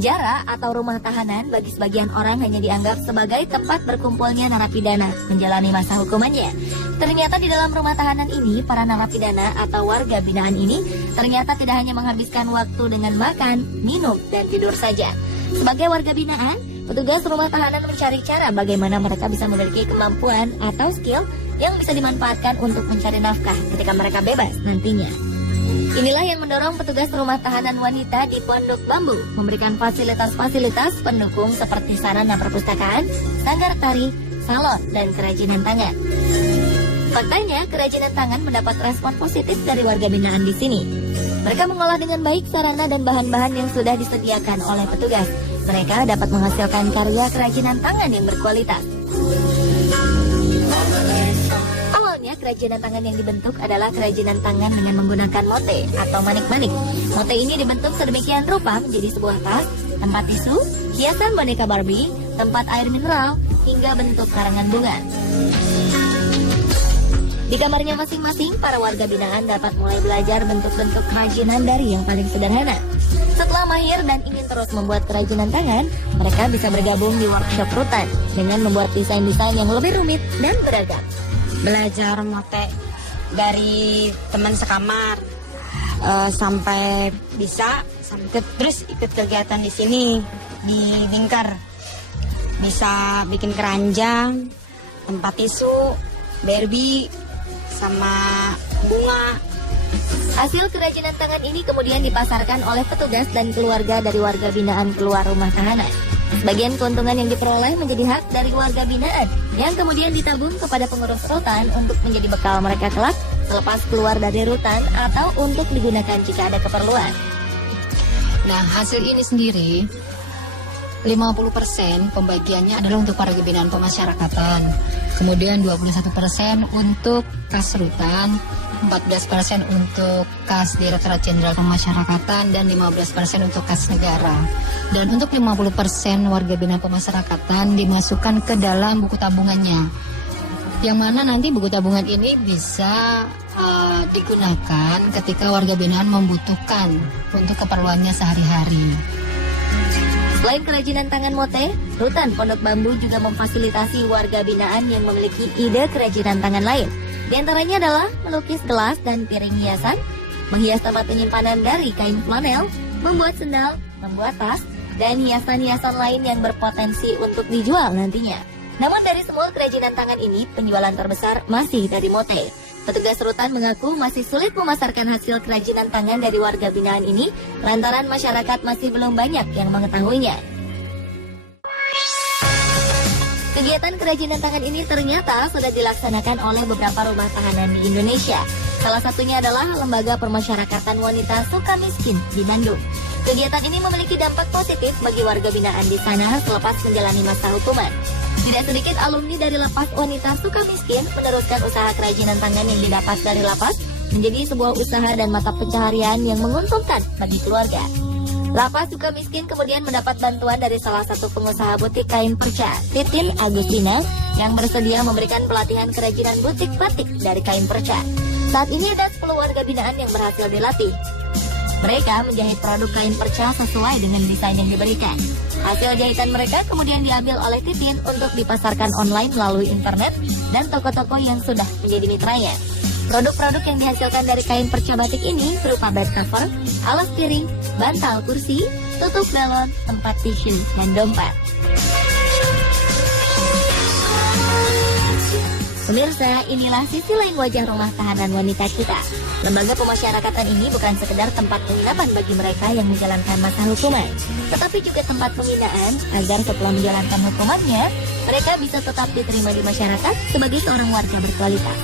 Penjara atau rumah tahanan bagi sebagian orang hanya dianggap sebagai tempat berkumpulnya narapidana menjalani masa hukumannya. Ternyata di dalam rumah tahanan ini, para narapidana atau warga binaan ini ternyata tidak hanya menghabiskan waktu dengan makan, minum, dan tidur saja. Sebagai warga binaan, petugas rumah tahanan mencari cara bagaimana mereka bisa memiliki kemampuan atau skill yang bisa dimanfaatkan untuk mencari nafkah ketika mereka bebas nantinya. Inilah yang mendorong petugas rumah tahanan wanita di Pondok Bambu memberikan fasilitas-fasilitas pendukung seperti sarana perpustakaan, sanggar tari, salon, dan kerajinan tangan. Faktanya, kerajinan tangan mendapat respon positif dari warga binaan di sini. Mereka mengolah dengan baik sarana dan bahan-bahan yang sudah disediakan oleh petugas. Mereka dapat menghasilkan karya kerajinan tangan yang berkualitas. Awalnya, kerajinan tangan yang dibentuk adalah kerajinan tangan dengan menggunakan mote atau manik-manik. Mote ini dibentuk sedemikian rupa menjadi sebuah tas, tempat tisu, hiasan boneka Barbie, tempat air mineral, hingga bentuk karangan bunga. Di kamarnya masing-masing, para warga binaan dapat mulai belajar bentuk-bentuk kerajinan dari yang paling sederhana. Setelah mahir dan ingin terus membuat kerajinan tangan, mereka bisa bergabung di workshop rutan dengan membuat desain-desain yang lebih rumit dan beragam. Belajar mote dari teman sekamar sampai bisa terus ikut kegiatan di sini di Bingker, bisa bikin keranjang, tempat tisu, Barbie, sama bunga. Hasil kerajinan tangan ini kemudian dipasarkan oleh petugas dan keluarga dari warga binaan keluar rumah tahanan. Sebagian keuntungan yang diperoleh menjadi hak dari warga binaan yang kemudian ditabung kepada pengurus rutan untuk menjadi bekal mereka kelak selepas keluar dari rutan atau untuk digunakan jika ada keperluan. Nah, hasil ini sendiri 50% pembagiannya adalah untuk warga binaan pemasyarakatan. Kemudian 21% untuk kas rutan, 14% untuk kas Direktorat Jenderal Pemasyarakatan, dan 15% untuk kas negara. Dan untuk 50% warga binaan pemasyarakatan dimasukkan ke dalam buku tabungannya. Yang mana nanti buku tabungan ini bisa digunakan ketika warga binaan membutuhkan untuk keperluannya sehari-hari. Selain kerajinan tangan mote, Rutan Pondok Bambu juga memfasilitasi warga binaan yang memiliki ide kerajinan tangan lain. Di antaranya adalah melukis gelas dan piring hiasan, menghias tempat penyimpanan dari kain flanel, membuat sendal, membuat tas, dan hiasan-hiasan lain yang berpotensi untuk dijual nantinya. Namun dari semua kerajinan tangan ini, penjualan terbesar masih dari mote. Petugas rutan mengaku masih sulit memasarkan hasil kerajinan tangan dari warga binaan ini lantaran masyarakat masih belum banyak yang mengetahuinya. Kegiatan kerajinan tangan ini ternyata sudah dilaksanakan oleh beberapa rumah tahanan di Indonesia. Salah satunya adalah Lembaga Permasyarakatan Wanita Sukamiskin di Bandung. Kegiatan ini memiliki dampak positif bagi warga binaan di sana selepas menjalani masa hukuman. Tidak sedikit alumni dari Lapas Wanita Sukamiskin meneruskan usaha kerajinan tangan yang didapat dari lapas menjadi sebuah usaha dan mata pencaharian yang menguntungkan bagi keluarga. Lapas Sukamiskin kemudian mendapat bantuan dari salah satu pengusaha butik kain perca, Titin Agustina, yang bersedia memberikan pelatihan kerajinan butik batik dari kain perca. Saat ini ada 10 warga binaan yang berhasil dilatih. Mereka menjahit produk kain perca sesuai dengan desain yang diberikan. Hasil jahitan mereka kemudian diambil oleh Titin untuk dipasarkan online melalui internet dan toko-toko yang sudah menjadi mitranya. Produk-produk yang dihasilkan dari kain perca batik ini berupa bed cover, alas piring, bantal kursi, tutup galon, tempat tisu, dan dompet. Pemirsa, inilah sisi lain wajah rumah tahanan wanita kita. Lembaga pemasyarakatan ini bukan sekedar tempat penginapan bagi mereka yang menjalankan masa hukuman, tetapi juga tempat pembinaan agar setelah menjalankan hukumannya, mereka bisa tetap diterima di masyarakat sebagai seorang warga berkualitas.